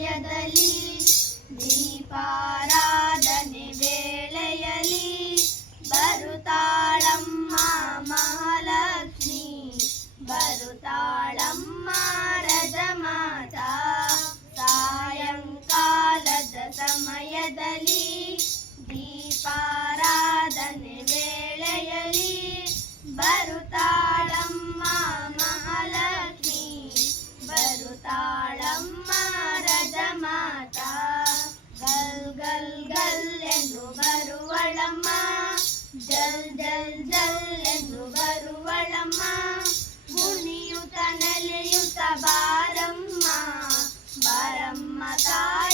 ಸಮಯದಲ್ಲಿ ದೀಪಾರಾಧನೆ ವೇಳೆಯಲ್ಲಿ ಬರುತ್ತಾಳಮ್ಮ ಮಹಾಲಕ್ಷ್ಮಿ, ಬರುತ್ತಾಳಮ್ಮ ರಜಮಾತಾ. ಸಾಯಂಕಾಲದ ಸಮಯದಲ್ಲಿ ದೀಪಾರಾಧನೆ ವೇಳೆಯಲ್ಲಿ ಬರುತ್ತಾಳಮ್ಮ ಮಹಾಲಕ್ಷ್ಮಿ, ಬರುತ್ತಾಳಮ್ಮ ರಜಮಾತಾ. ಗಲ್ ಗಲ್ ಗಲ್ ಎಂದು ಬರುವಳಮ್ಮ, ಜಲ್ ಜಲ್ ಜಲ್ ಎಂದು ಬರುವಳಮ್ಮ. ಕುಣಿಯುತ್ತ ನೆಲೆಯುತ್ತ ಬಾರಮ್ಮ, ಬಾರಮ್ಮ ತಾಯಿ.